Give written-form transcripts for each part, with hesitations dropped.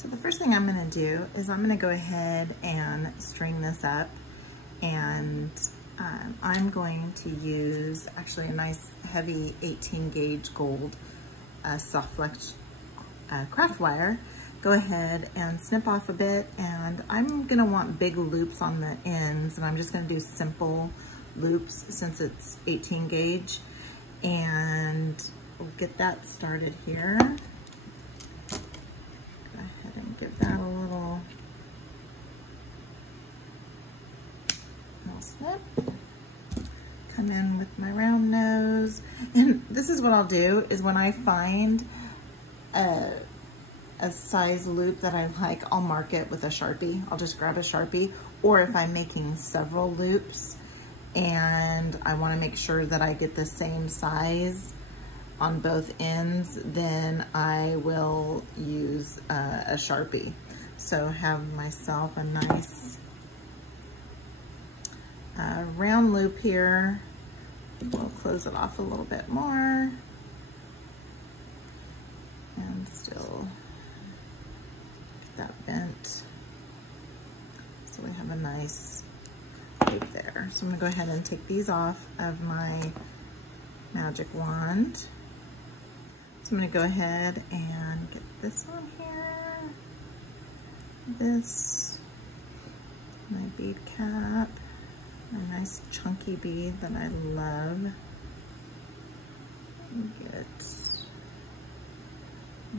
So the first thing I'm gonna do is I'm gonna go ahead and string this up, and I'm going to use actually a nice heavy 18 gauge gold soft flex craft wire. Go ahead and snip off a bit, and I'm gonna want big loops on the ends, and I'm just gonna do simple loops since it's 18 gauge, and we'll get that started here. Give that a little snip. Come in with my round nose. And this is what I'll do, is when I find a size loop that I like, I'll mark it with a Sharpie. I'll just grab a Sharpie. Or if I'm making several loops and I want to make sure that I get the same size on both ends, then I will use a Sharpie. So have myself a nice round loop here. We'll close it off a little bit more and still get that bent. So we have a nice loop there. So I'm gonna go ahead and take these off of my magic wand. I'm gonna go ahead and get this on here. This, my bead cap, a nice chunky bead that I love. Make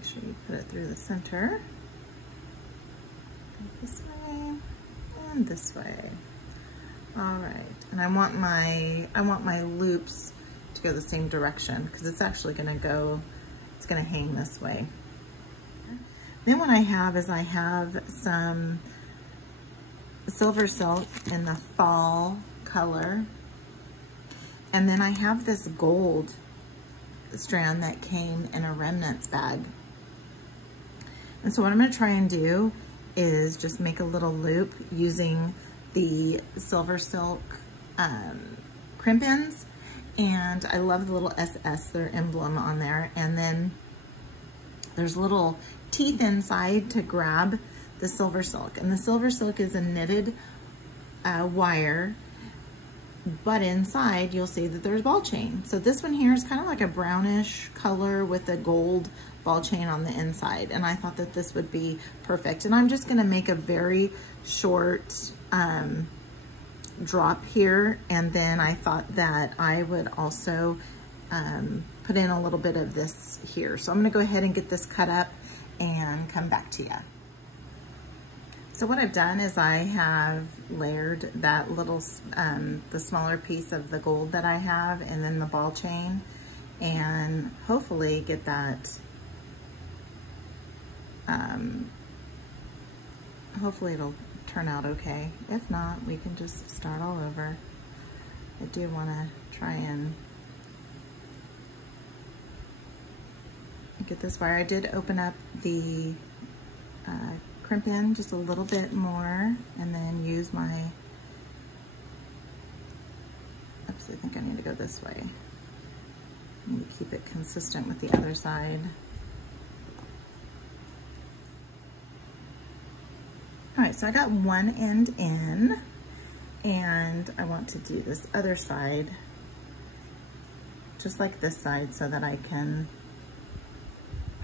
sure you put it through the center. Go this way and this way. All right, and I want my loops to go the same direction because it's actually gonna go. It's gonna hang this way. Then what I have is I have some SilverSilk in the fall color. And then I have this gold strand that came in a remnants bag. And so what I'm gonna try and do is just make a little loop using the SilverSilk crimp ends. And I love the little SS, their emblem on there. And then there's little teeth inside to grab the SilverSilk. And the SilverSilk is a knitted wire, but inside you'll see that there's ball chain. So this one here is kind of like a brownish color with a gold ball chain on the inside. And I thought that this would be perfect. And I'm just gonna make a very short drop here, and then I thought that I would also put in a little bit of this here. So I'm gonna go ahead and get this cut up and come back to you. So what I've done is I have layered that little, the smaller piece of the gold that I have, and then the ball chain, and hopefully get that, hopefully it'll turn out okay. If not, we can just start all over. I do want to try and get this wire. I did open up the crimp in just a little bit more, and then use my, oops, I think I need to go this way. I need to keep it consistent with the other side. All right, so I got one end in, and I want to do this other side just like this side so that I can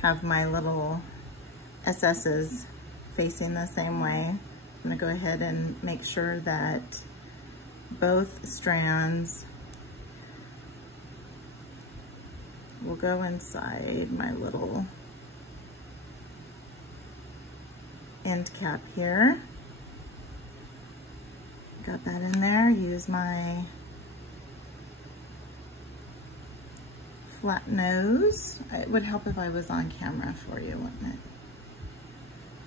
have my little SS's facing the same way. I'm gonna go ahead and make sure that both strands will go inside my little end cap here. Got that in there. Use my flat nose. It would help if I was on camera for you, wouldn't it?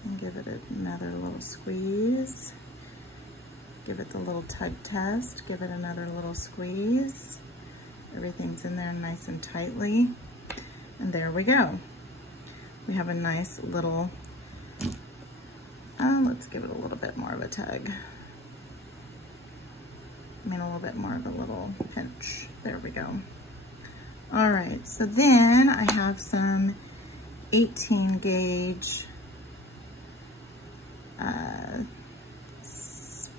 And give it another little squeeze. Give it the little tug test. Give it another little squeeze. Everything's in there nice and tightly. And there we go. We have a nice little, let's give it a little bit more of a tug. I mean, a little bit more of a little pinch. There we go. All right, so then I have some 18 gauge 5mm.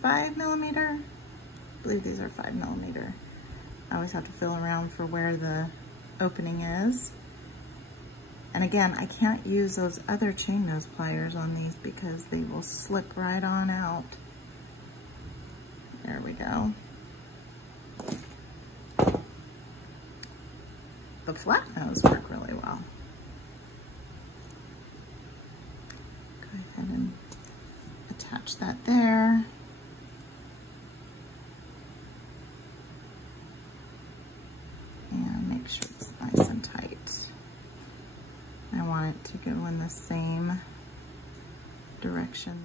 I believe these are 5mm. I always have to feel around for where the opening is. And again, I can't use those other chain nose pliers on these because they will slick right on out. There we go. The flat nose work really well. Go ahead and attach that there. And make sure it's nice and tight. I want it to go in the same direction.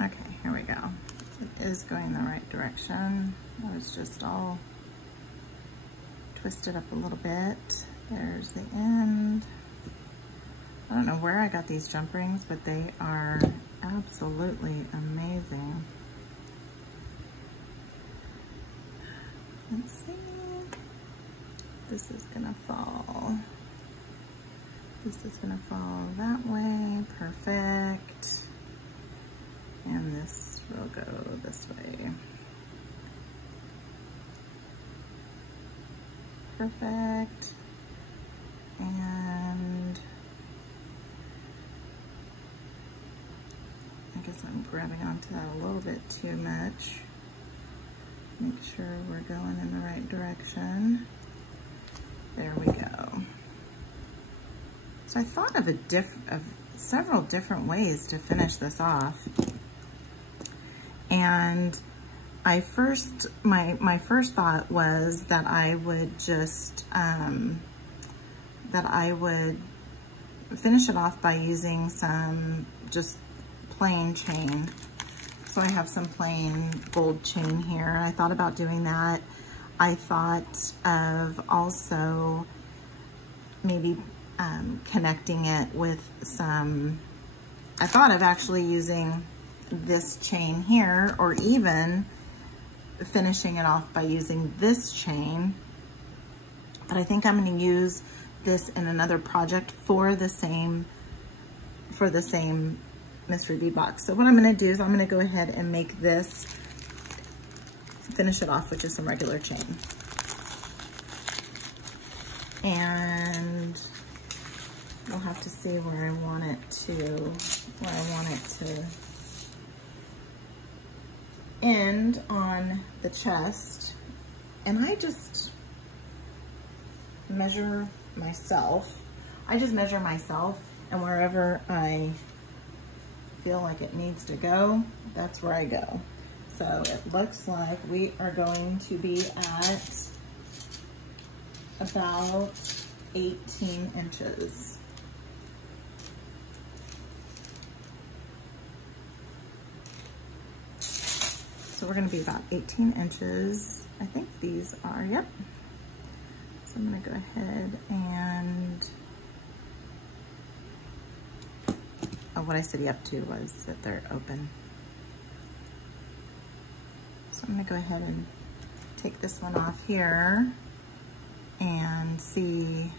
Okay, here we go. It is going the right direction. I was just all twisted up a little bit. There's the end. I don't know where I got these jump rings, but they are absolutely amazing. Let's see. This is gonna fall. This is gonna fall that way. Perfect. And this will go this way. Perfect. And I guess I'm grabbing onto that a little bit too much. Make sure we're going in the right direction. There we go. So I thought of several different ways to finish this off. And my first thought was that I would just, that I would finish it off by using some just plain chain. So I have some plain gold chain here. I thought about doing that. I thought of also maybe connecting it with some, I thought of actually using this chain here, or even finishing it off by using this chain. But I think I'm going to use this in another project for the same mystery bead box. So what I'm going to do is I'm going to go ahead and make this, finish it off with just some regular chain. And we'll have to see where I want it to end on the chest. And I just measure myself. And wherever I feel like it needs to go, that's where I go. So it looks like we are going to be at about 18 inches. So we're going to be about 18 inches. I think these are, yep. So I'm going to go ahead and, oh, what I said yep to was that they're open. So I'm going to go ahead and take this one off here and see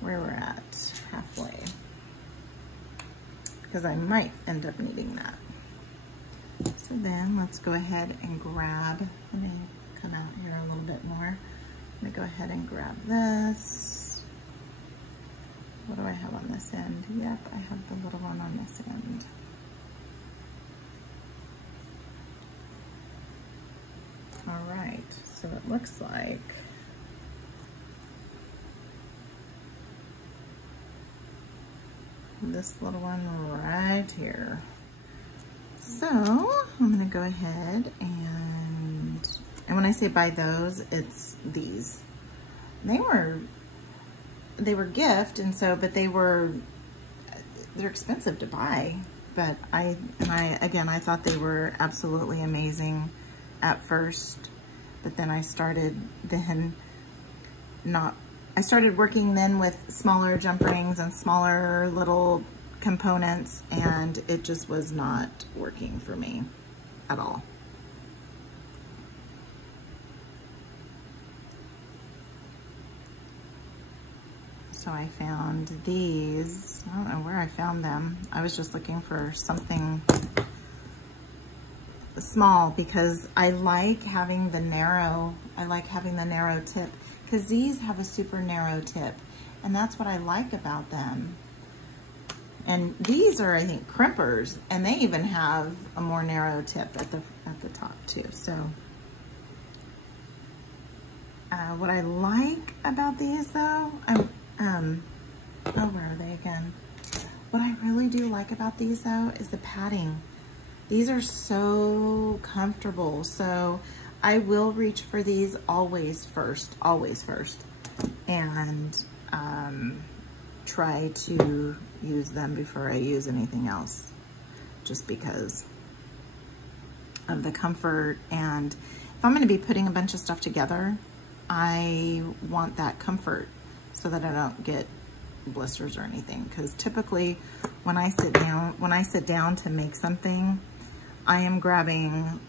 where we're at halfway, because I might end up needing that. So then let's go ahead and grab, let me come out here a little bit more. I'm gonna go ahead and grab this. What do I have on this end? Yep, I have the little one on this end. All right, so it looks like this little one right here. So I'm gonna go ahead and when I say buy those, it's these. They were gift, and so, but they're expensive to buy, but I thought they were absolutely amazing at first, but then I started working then with smaller jump rings and smaller little components, and it just was not working for me at all. So I found these. I don't know where I found them. I was just looking for something small because I like having the narrow tip, because these have a super narrow tip, and that's what I like about them. And these are, I think, crimpers, and they even have a more narrow tip at the top too. So what I like about these though, oh, where are they again? What I really do like about these though is the padding. These are so comfortable. So I will reach for these always first, and try to use them before I use anything else, just because of the comfort. And if I'm going to be putting a bunch of stuff together, I want that comfort so that I don't get blisters or anything. Because typically when I sit down to make something, I am grabbing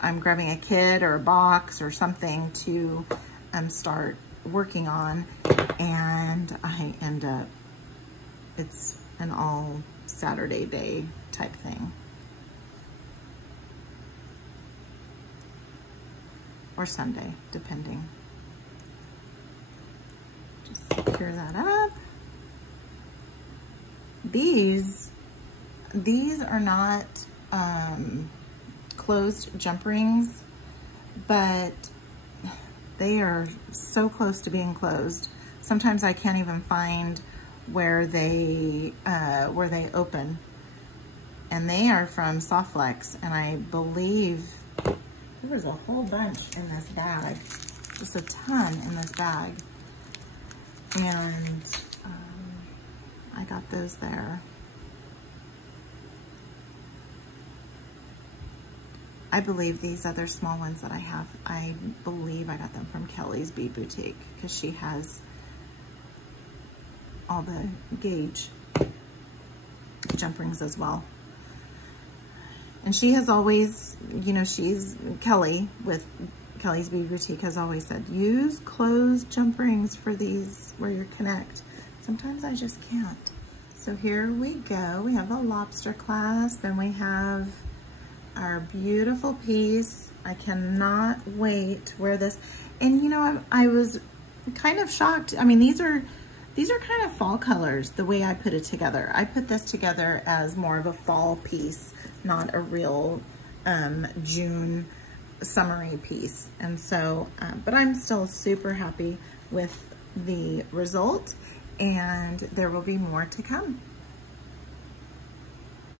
I'm grabbing a kit or a box or something to start working on, and I end up, it's an all Saturday day type thing. Or Sunday, depending. Just secure that up. These are not closed jump rings, but they are so close to being closed. Sometimes I can't even find where they open. And they are from Softflex, and I believe there was a whole bunch in this bag, just a ton in this bag. And I got those there. I believe these other small ones that I have, I believe I got them from Kelly's Bead Boutique, because she has all the gauge jump rings as well. And she has always, you know, Kelly with Kelly's Bead Boutique has always said, use closed jump rings for these where you connect. Sometimes I just can't. So here we go. We have a lobster clasp, and we have our beautiful piece. I cannot wait to wear this. And you know, I was kind of shocked. I mean, these are kind of fall colors, the way I put it together. I put this together as more of a fall piece, not a real June summery piece. And so, but I'm still super happy with the result, and there will be more to come.